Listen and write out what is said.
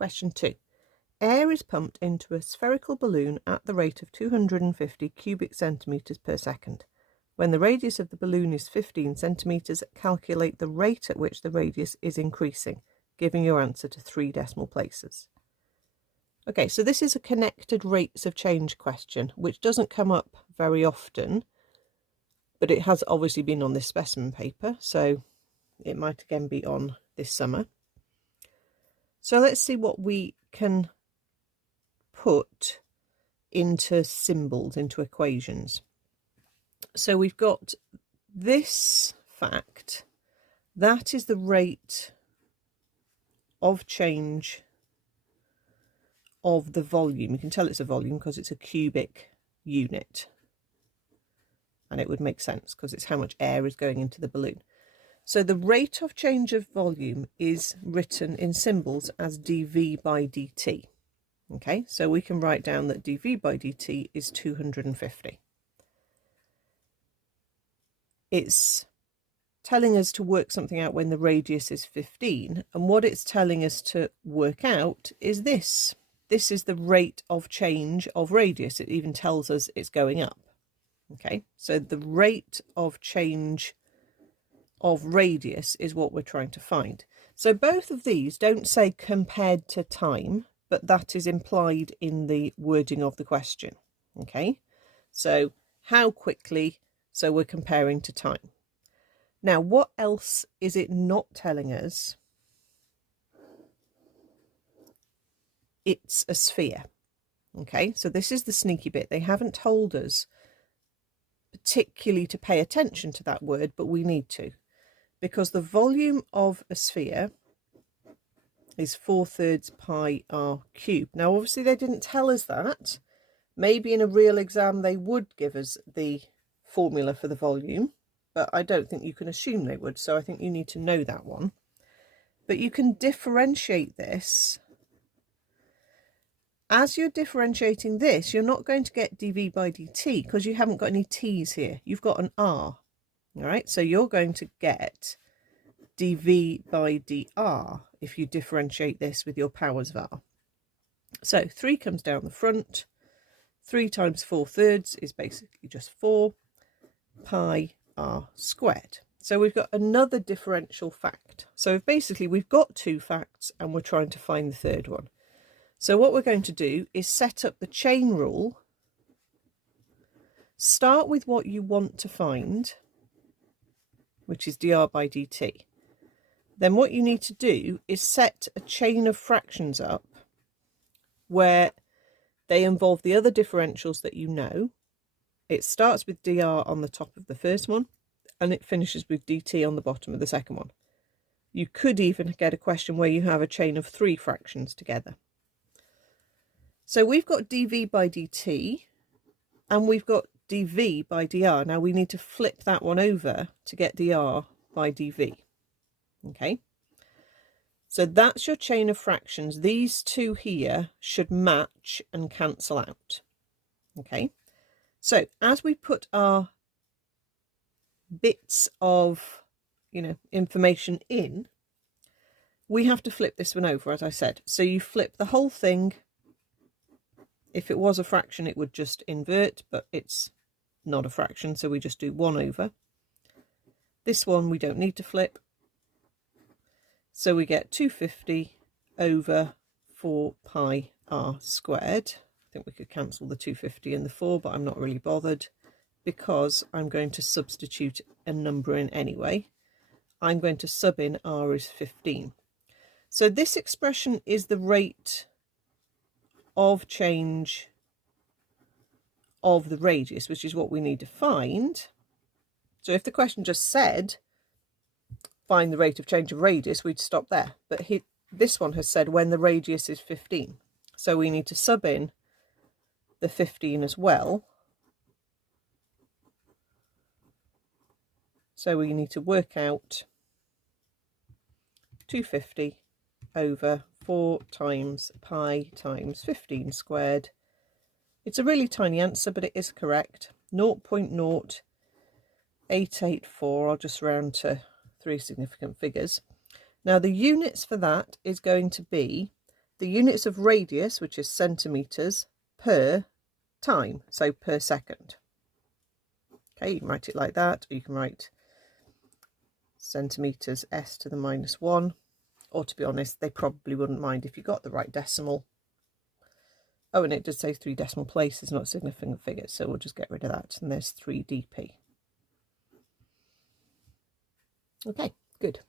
Question 2. Air is pumped into a spherical balloon at the rate of 250 cubic centimetres per second. When the radius of the balloon is 15 centimetres, calculate the rate at which the radius is increasing, giving your answer to 3 decimal places. Okay, so this is a connected rates of change question, which doesn't come up very often, but it has obviously been on this specimen paper, so it might again be on this summer. So let's see what we can put into symbols, into equations. So we've got this fact, that is the rate of change of the volume. You can tell it's a volume because it's a cubic unit, and it would make sense because it's how much air is going into the balloon. So the rate of change of volume is written in symbols as dV by dt. Okay, so we can write down that dV by dt is 250. It's telling us to work something out when the radius is 15, and what it's telling us to work out is this. This is the rate of change of radius. It even tells us it's going up. Okay, so the rate of change of radius is what we're trying to find. So both of these don't say compared to time, but that is implied in the wording of the question. Okay, so how quickly, so we're comparing to time. Now, what else is it not telling us? It's a sphere. Okay, so this is the sneaky bit. They haven't told us particularly to pay attention to that word, but we need to, because the volume of a sphere is 4/3 pi r cubed. Now, obviously, they didn't tell us that. Maybe in a real exam they would give us the formula for the volume, but I don't think you can assume they would, so I think you need to know that one. But you can differentiate this. As you're differentiating this, you're not going to get dV by dt because you haven't got any t's here. You've got an r. All right, so you're going to get dV by dr if you differentiate this with your powers of r. So 3 comes down the front. 3 times 4/3 is basically just 4 pi r squared. So we've got another differential fact. So basically we've got 2 facts and we're trying to find the third one. So what we're going to do is set up the chain rule. Start with what you want to find, which is dr by dt. Then what you need to do is set a chain of fractions up where they involve the other differentials that you know. It starts with dr on the top of the first one, and it finishes with dt on the bottom of the second one. You could even get a question where you have a chain of 3 fractions together. So we've got dV by dt, and we've got dV by dr. Now we need to flip that one over to get dr by dV. Okay, so that's your chain of fractions. These 2 here should match and cancel out. Okay, so as we put our bits of, information in, we have to flip this one over, as I said. So you flip the whole thing. If it was a fraction, it would just invert, but it's not a fraction, so we just do 1 over. This one we don't need to flip. So we get 250 over 4 pi r squared. I think we could cancel the 250 and the 4, but I'm not really bothered because I'm going to substitute a number in anyway. I'm going to sub in r is 15. So this expression is the rate of change of the radius, which is what we need to find. So if the question just said find the rate of change of radius, we'd stop there, but this one has said when the radius is 15, so we need to sub in the 15 as well. So we need to work out 250 over 4 times pi times 15 squared. It's a really tiny answer, but it is correct. 0.0884. I'll just round to 3 significant figures. Now the units for that is going to be the units of radius, which is centimetres, per time, so per second. Okay, you can write it like that, or you can write centimetres s to the -1, or to be honest, they probably wouldn't mind if you got the right decimal. Oh, and it does say 3 decimal places, not significant figures, so we'll just get rid of that, and there's 3 dp. Okay, good.